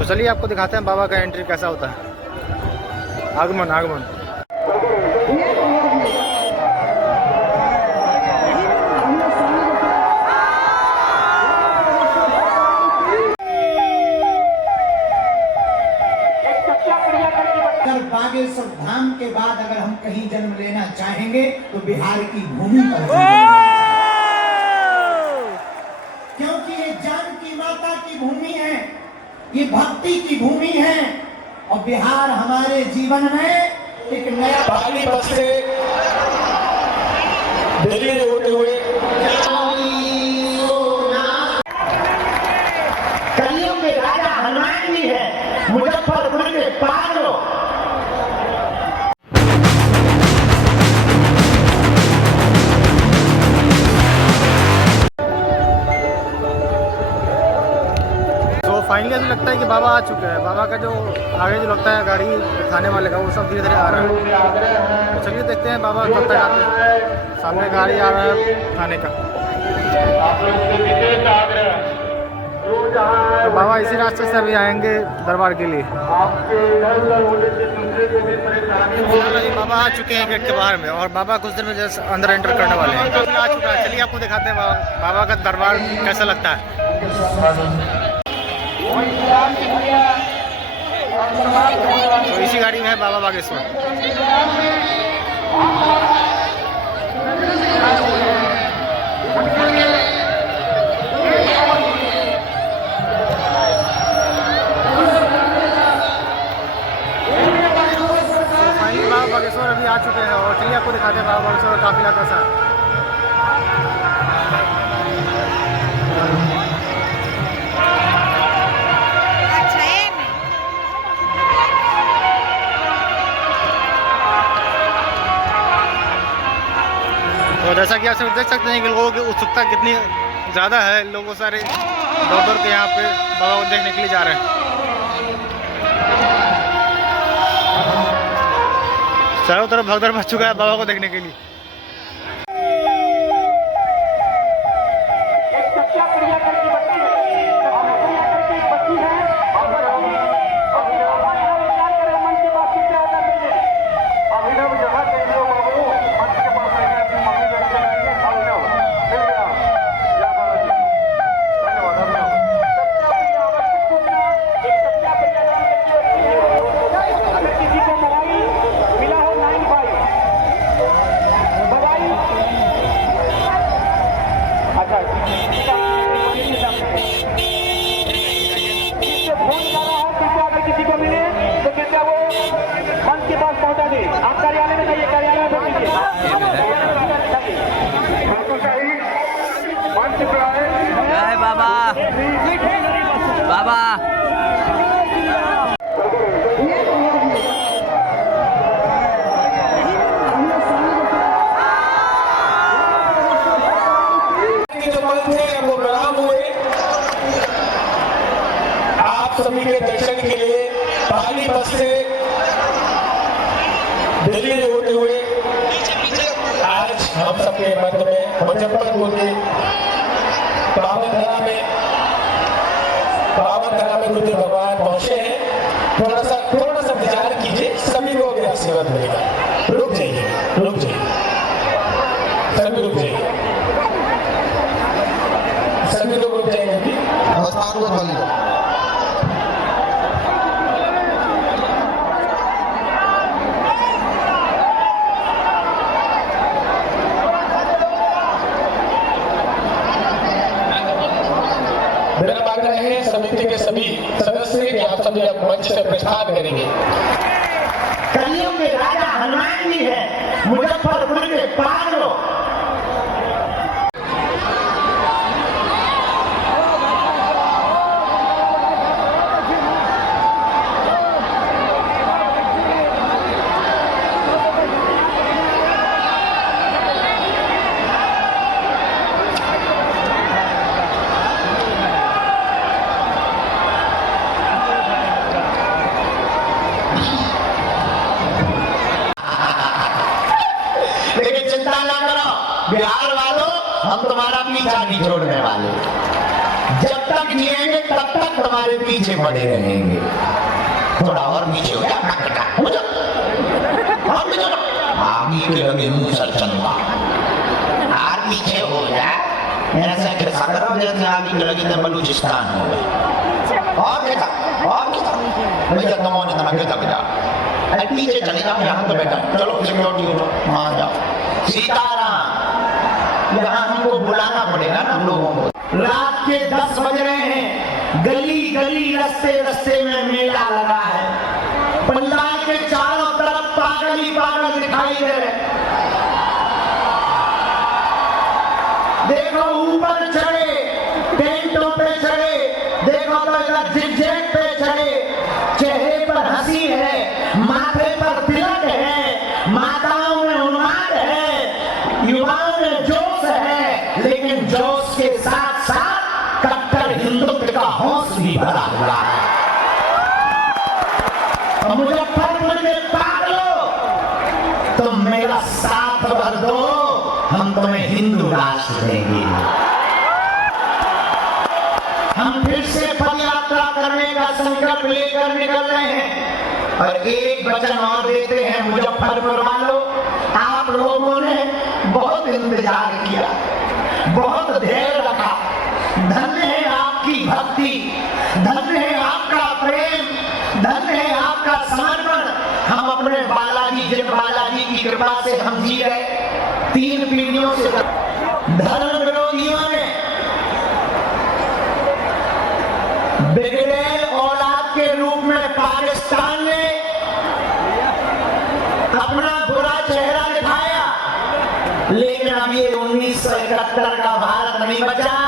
तो चलिए आपको दिखाते हैं बाबा का एंट्री कैसा होता है। आगमन आगमन। बागेश्वर धाम के बाद अगर हम कहीं जन्म लेना चाहेंगे तो बिहार की भूमि पर, क्योंकि ये जानकी माता की भूमि है, ये भक्ति की भूमि है। और बिहार हमारे जीवन में एक नया पहली बस से दिल्ली में होते हुए कलियों में राजा हनुमान जी है, मुजफ्फरपुर के पागलों। फाइनली अभी लगता है कि बाबा आ चुके हैं। बाबा का जो आगे जो लगता है गाड़ी खाने वाले का, वो सब धीरे धीरे आ रहा है। तो चलिए देखते हैं बाबा कब तक आते हैं। सामने गाड़ी आ रहा है खाने का। तो बाबा इसी रास्ते से अभी आएंगे दरबार के लिए। अभी बाबा आ चुके हैं गेट के बाहर में, और बाबा कुछ देर में जैसे अंदर एंटर करने वाले हैं। तो आ चुका है, चलिए आपको दिखाते हैं बाबा का दरबार कैसा लगता है। तो इसी गाड़ी में है बाबा बागेश्वर। फाइनली बाबा बागेश्वर अभी आ चुके हैं, और चलिए आपको दिखाते हैं बाबा बागेश्वर का काफिला कैसा है। तो जैसा कि आप सब देख सकते हैं कि लोगों की उत्सुकता कितनी ज़्यादा है। लोगों सारे दौड़ दौड़ के यहाँ पे बाबा को देखने के लिए जा रहे हैं। चारों तरफ भगदड़ मच चुका है बाबा को देखने के लिए। बाबा बाबा आप सभी के दर्शन के लिए पहली बस से दिल्ली में होते हुए आज हम सबके मध्य में मुजफ्फरपुर के पावन धरा में गुरु भगवान पहुंचे हैं। थोड़ा सा विचार कीजिए, सभी को भी आशीर्वाद मिलेगा। रुक जाइए सभी रुक जाइए, सभी लोग रुक जाएंगे। मेरा मानना है समिति के सभी सदस्य कि आप सभी मंच से प्रस्थान करेंगे। कलियों में राजा हनुमान जी है, मुजफ्फरपुर के पागलों। बिहार वालों, हम तुम्हारा पीछा नहीं छोड़ने वाले। जब तक जिएंगे तब तक हमारे पीछे पड़े रहेंगे। थोड़ा और पीछे हो जा, हो जा, और पीछे हो जा। आगे के लगे मुंह सर चंदा, और पीछे हो जा। ऐसा के सागर जैसे आगे के लगे तो बलूचिस्तान हो गए। और क्या भैया कमोने ना के तक जा, अरे पीछे चले जाओ, यहाँ तो बैठा, चलो सिक्योरिटी हो जाओ, वहाँ जाओ। सीताराम, यहाँ हमको बुलाना पड़ेगा ना हम लोगों को। रात के 10 बज रहे हैं, गली गली रास्ते रास्ते में मेला लगा है। पंडाल के चारों तरफ पागल ही पागल दिखाई दे रहे। देखो ऊपर चढ़े, टेंटों पे चढ़े, देखो तो इधर झिकझिक पे चढ़े, चेहरे पर हंसी है, माथे पर तिलक है, माताओं में उन्माद है, युवाओं में जोश है, लेकिन जोश के साथ साथ कट्टर हिंदुत्व का हौस भी भरा हुआ है। मुजफ्फरपुर के पागलों, तुम मेरा साथ भर दो, हम तुम्हें हिंदू राष्ट्र देंगे। हम फिर से पद यात्रा करने का संकल्प लेकर निकल रहे हैं और एक वचन और देते हैं मुजफ्फरपुर वालों, आप लोगों ने बहुत इंतजार किया, बहुत धैर्य रखा। धन्य है आपकी भक्ति, धन्य है आपका प्रेम, धन्य है आपका समर्पण। हम अपने बालाजी, जय बालाजी की कृपा से हम जी रहे। 3 पीढ़ियों से धर्म विरोधियों ने, बिगड़े औलाद के रूप में पाकिस्तान ने अपना बुरा चेहरा दिखाया, लेकिन अब ये 1971 का भारत नहीं बचा,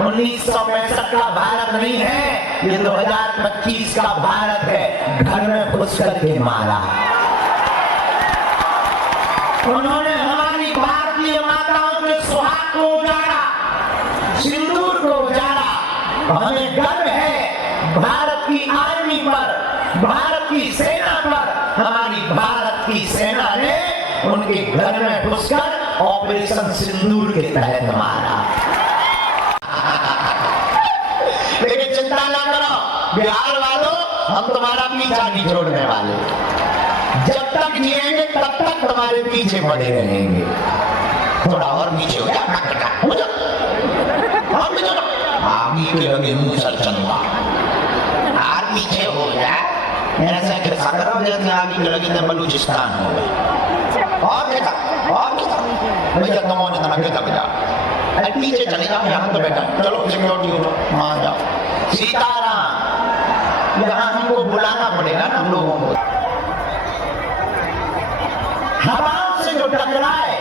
1965 का भारत नहीं है, ये 2025 का भारत है। घर में घुस करके मारा। उन्होंने हमारी भारतीय माताओं के सुहाग को उजाड़ा, सिंदूर को उजाड़ा। हमें गर्व है भारत की आर्मी पर, भारत की सेना पर। हमारी भारत की सेना ने उनके घर में घुसकर ऑपरेशन सिंदूर के तहत मारा। लेकिन चिंता ना करो बिहार वालों, हम तुम्हारा पीछा नहीं छोड़ने वाले। जब तक जिएंगे तब तक हमारे पीछे पड़े रहेंगे। थोड़ा और पीछे हो जा, हो जा, और पीछे हो जा। आगे के लगे मुंह सर चंदा, और पीछे हो जा। ऐसा के सागर जैसे आगे के लगे तो बलूचिस्तान हो गए। और क्या भैया कमोने ना के तक जा, अरे पीछे चले जाओ, यहाँ तो बैठा, चलो सिक्योरिटी हो जाओ, वहाँ जाओ। सीताराम, यहाँ हमको बुलाना पड़ेगा ना हम लोगों को। हवाओं से जो टकराए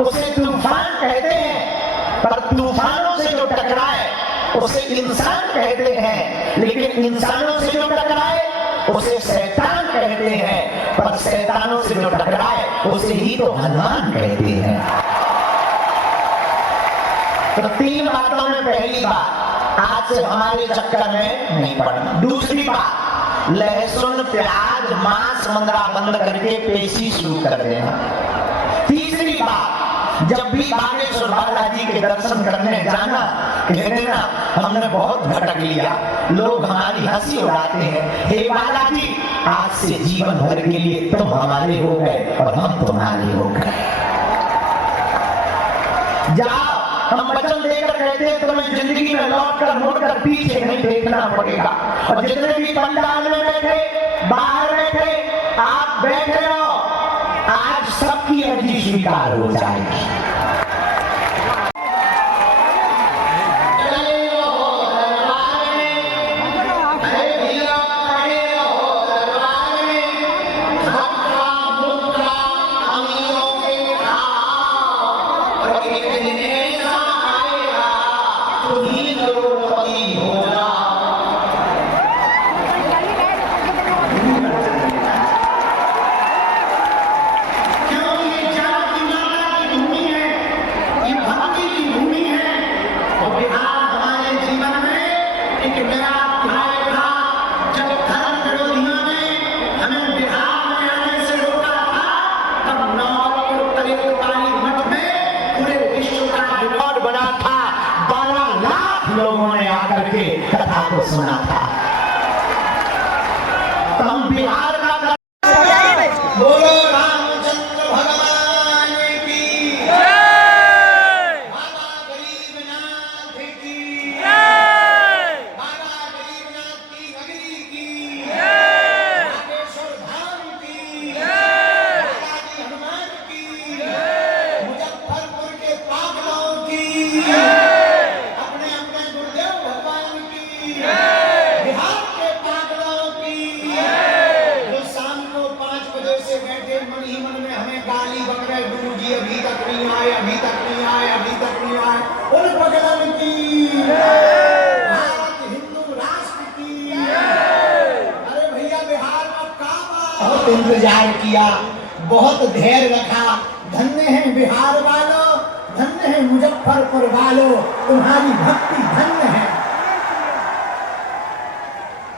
उसे तूफान कहते हैं, पर तूफानों से जो टकराए उसे इंसान कहते हैं, लेकिन इंसानों से जो टकराए उसे शैतान कहते हैं, पर शैतानों से जो टकराए उसे ही तो हनुमान कहते हैं। तो 3 बातों में पहली बात, आज से हमारे चक्कर में नहीं पड़ना। दूसरी बात, लहसुन, प्याज, मांस मंगरा बंद करके पेशी शुरू कर देना। तीसरी बात, जब भी बागेश्वर बालाजी के दर्शन करने जाना, कह देना हमने बहुत भटक लिया, लोग हमारी हंसी उड़ाते हैं, हे बालाजी आज से जीवन भर के लिए तुम हमारे हो गए और हम तुम्हारे हो गए। जाओ, हम वचन देकर कहते हैं तुम्हें जिंदगी में लौटकर मुड़कर पीछे नहीं देखना पड़ेगा। और जितने भी पंडाल में बैठे, बाहर बैठे, आप बैठे रहो, आज सबकी अर्जी स्वीकार हो जाएगी। सुना था। तो हम बिहार का बोलो रामचंद्र भगवान की, बाबा गरीबनाथ की, बाबा गरीबनाथ की नगरी की, नागेश्वर धाम की, बालाजी हनुमान की, मुजफ्फरपुर के पागलों की, अपने अपने गुरुदेव भगवान की, बिहार के पागलों की, जो शाम को 5 बजे से बैठे मन ही मन में हमें गाली बक रहे, गुरु जी अभी तक नहीं आए, अभी तक नहीं आए, अभी तक नहीं आए, उन पगलन की, भारत हिंदू राष्ट्र की। अरे भैया बिहार का काम बहुत इंतजार किया, बहुत धैर्य रखा। धन्य है बिहार वालों, धन्य है मुजफ्फरपुर वालों, तुम्हारी भक्ति धन्य है,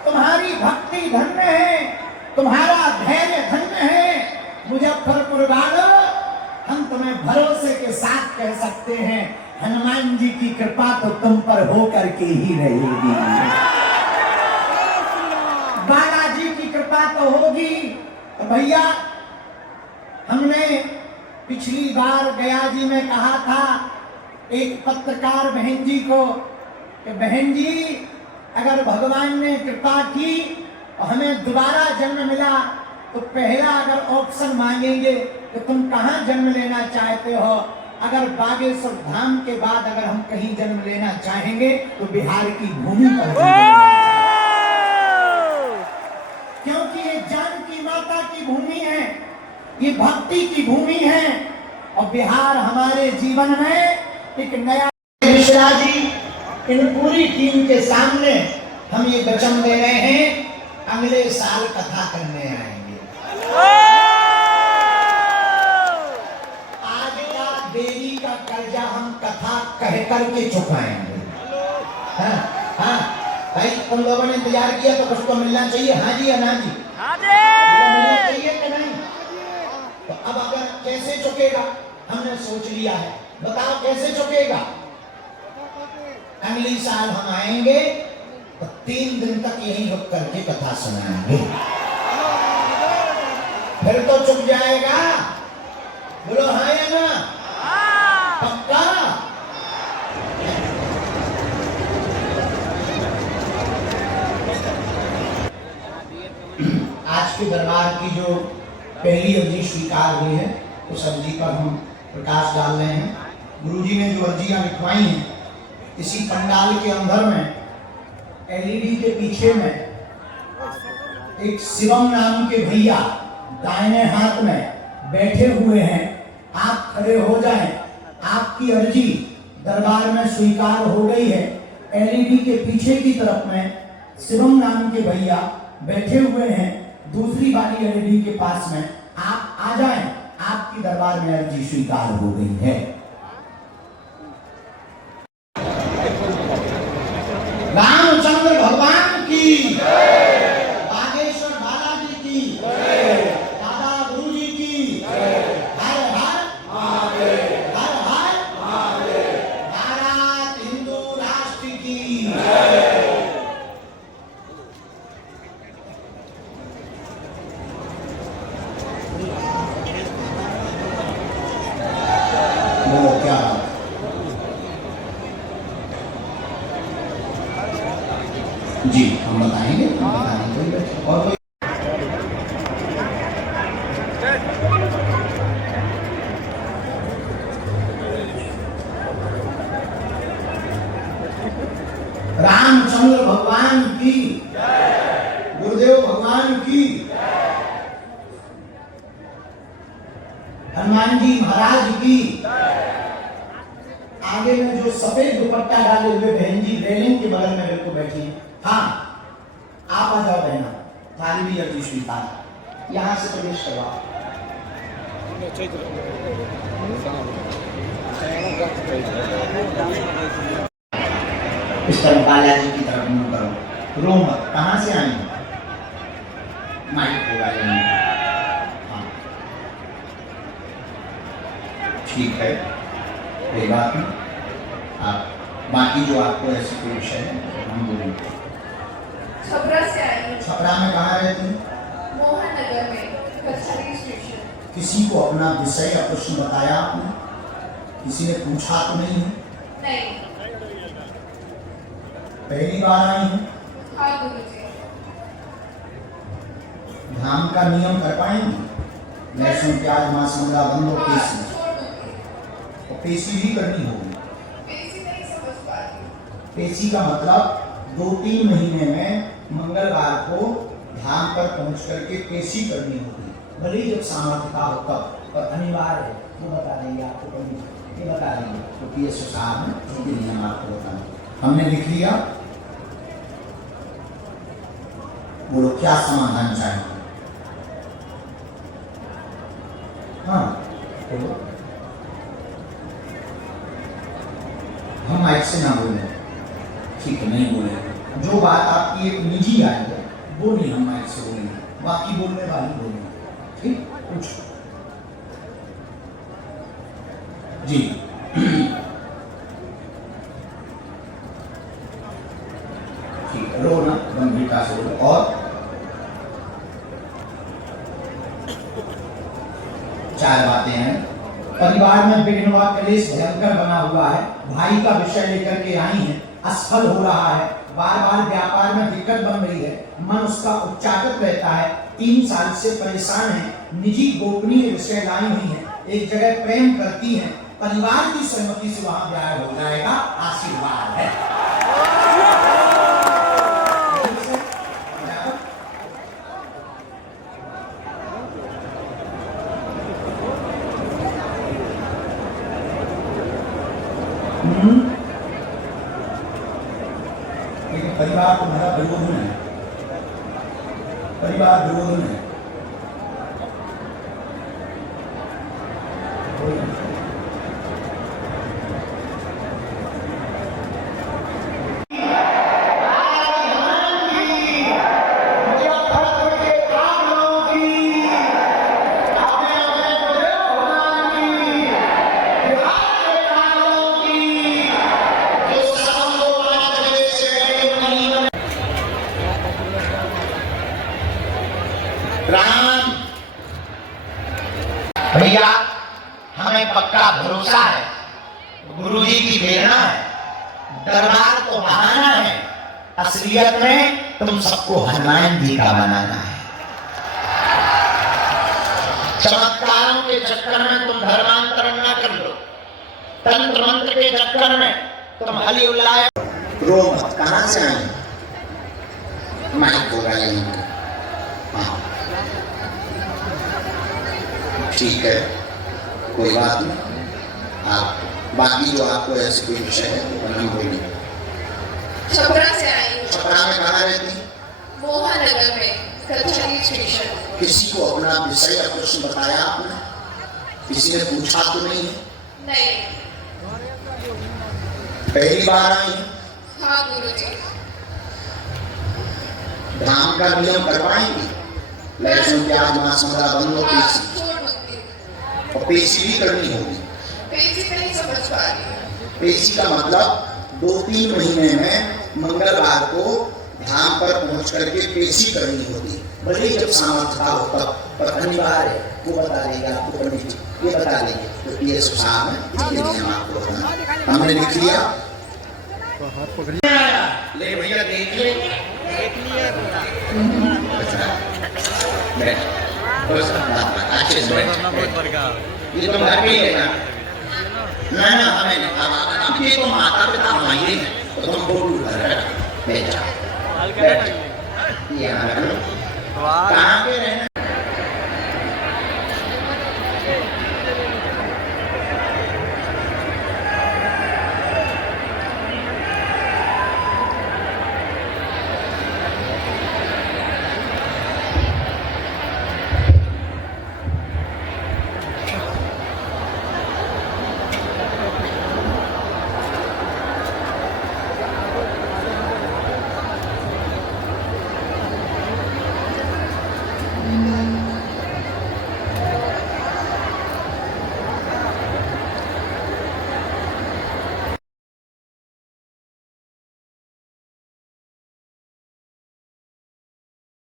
तुम्हारी भक्ति धन्य है, तुम्हारा धैर्य धन्य है। मुजफ्फरपुर वालों, हम तुम्हें भरोसे के साथ कह सकते हैं, हनुमान जी की कृपा तो तुम पर हो करके ही रहेगी, बालाजी की कृपा तो होगी। तो भैया हमने पिछली बार गया जी में कहा था एक पत्रकार बहन जी को कि बहन जी अगर भगवान ने कृपा की और हमें दोबारा जन्म मिला तो पहला अगर ऑप्शन मांगेंगे कि तुम कहाँ जन्म लेना चाहते हो, अगर बागेश्वर धाम के बाद अगर हम कहीं जन्म लेना चाहेंगे तो बिहार की भूमि पर, क्योंकि ये जानकी माता की भूमि है, ये भक्ति की भूमि है। और बिहार हमारे जीवन में एक नया, मिश्रा जी इन पूरी टीम के सामने हम ये वचन दे रहे हैं, अगले साल कथा करने आएंगे। आज का देरी का कर्जा हम कथा कह करके चुकाएंगे। हाँ हाँ भाई, तुम लोगों ने इंतजार किया तो कुछ तो मिलना चाहिए। हाँ जी या ना जी? मिलना चाहिए कि नहीं? तो अब अगर कैसे चुकेगा, हमने सोच लिया है, बताओ कैसे चुकेगा। अगली साल हम आएंगे तो 3 दिन तक यहीं रुक करके कथा सुनाएंगे, फिर तो चुक जाएगा। बोलो हाँ या ना? पक्का? आज के दरबार की जो पहली अर्जी स्वीकार हुई है उस अर्जी पर हम प्रकाश डाल रहे हैं। गुरुजी ने जो अर्जियां लिखवाई हैं, इसी पंडाल के अंदर में एलईडी के पीछे में एक शिवम नाम के भैया दाहिने हाथ में बैठे हुए हैं। आप खड़े हो जाएं, आपकी अर्जी दरबार में स्वीकार हो गई है। एलईडी के पीछे की तरफ में शिवम नाम के भैया बैठे हुए हैं, दूसरी वाली एलईडी के पास में। आप आ जाएं, आपकी दरबार में अर्जी स्वीकार हो गई है। रामचंद्र भगवान की, बागेश्वर बालाजी की, दादा गुरु जी की, हर हर महादेव, हर हर महादेव, भारत हिंदू राष्ट्र की। वो क्या जी हम बताएंगे, और रामचंद्र भगवान की, गुरुदेव भगवान की, हनुमान जी महाराज की। आगे में जो सफेद दुपट्टा डाले हुए बहन जी रेलिंग के बगल में बिल्कुल बैठी है। हाँ आप आ जाओ बहना, थाली भी अर्जी स्वीकार, यहाँ से प्रवेश करवाओ। इस तरफ बालाजी की तरफ मुंह करो, रो मत। कहाँ से आए? माइक होगा हाँ ठीक है, कोई बात नहीं। आप बाकी जो आपको ऐसे कोई विषय है हम बोलेंगे। छपरा से आई हूँ। छपरा में कहाँ रहती हैं? मोहन नगर में कचहरी स्टेशन। किसी को अपना विषय या प्रश्न बताया आपने? किसी ने पूछा तो नहीं है? नहीं। पहली बार आई हैं? हाँ गुरुजी। धाम का नियम कर पाएंगे? लहसुन प्याज मांस मुर्गा बंद और हाँ, पेशी, छोड़ दूंगी। और पेशी भी करनी होगी। पेशी नहीं समझ पाती। पेशी का मतलब 2-3 महीने में मंगलवार को धाम पर पहुंच करके पेशी करनी होगी। भले ही जब सामर्थ्यता हो तब, पर अनिवार्य है। वो बता देंगे आपको, कभी ये बता देंगे तो पीएस साहब ने उनके नियम आपको बताएंगे। हमने लिख लिया। बोलो क्या समाधान चाहिए? हाँ बोलो। हम माइक से ना बोले, ठीक है नहीं बोले। जो बात आपकी एक निजी आई है वो नहीं हम माइक से बोलेंगे, बाकी बोलने वाली बोलेंगे। ठीक, कुछ जी। ठीक है, रो ना गंभीरता से बोलो। और 4 बातें हैं। परिवार में विघ्न व क्लेश भयंकर बना हुआ है। भाई का विषय लेकर के आई हैं, असफल हो रहा है। बार बार व्यापार में दिक्कत बन रही है। मन उसका उच्चाटत रहता है। 3 साल से परेशान है। निजी गोपनीय विषय लाई हुई है। एक जगह प्रेम करती हैं। परिवार की सहमति से वहां ब्याह हो जाएगा। आशीर्वाद है। लेकिन परिवार तुम्हारा विरोध है। परिवार विरोध है। राम भैया, हमें पक्का भरोसा है, गुरुजी की प्रेरणा है। दरबार तो बहाना है, असलियत में तुम सबको हनुमान जी का बनाना है। चमत्कारों के चक्कर में तुम धर्मांतरण ना कर लो। तंत्र मंत्र के चक्कर में तुम हली उल्लाय रो मत। कहां से आए? माइक होगा यहीं। हाँ ठीक है, कोई बात नहीं। आप बाकी जो आपको ऐसे कोई विषय है वो नहीं बोलिए। छपरा से आई हूँ। छपरा में कहाँ रहती हैं? मोहन नगर में कचहरी स्टेशन। किसी को अपना विषय या प्रश्न बताया आपने? किसी ने पूछा तो नहीं है? नहीं। पहली बार आई हैं? हाँ गुरुजी। धाम का नियम करवाएंगे? लहसुन प्याज मांस मुर्गा बंद और हाँ, पेशी, छोड़ दूंगी। और पेशी भी करनी होगी। पेशी नहीं समझ पा रही। पेशी का मतलब 2-3 महीने में मंगलवार को धाम पर पहुंच करके पेशी करनी होती। भले ही जब सामर्थ्यता हो तब, पर अनिवार्य है। वो बता देंगे आपको, पंडित जी ये बता देंगे तो पीएस साहब है, इसके लिए हम आपको बताना। हमने लिख लिया। ले भैया देखिए, अच्छे से ये तुम घर पे ही लेना। ना हमें नहीं, अब ये तो माता पिता हमारे हैं, तो तुम बोल भेजा। ये कहाँ के रहने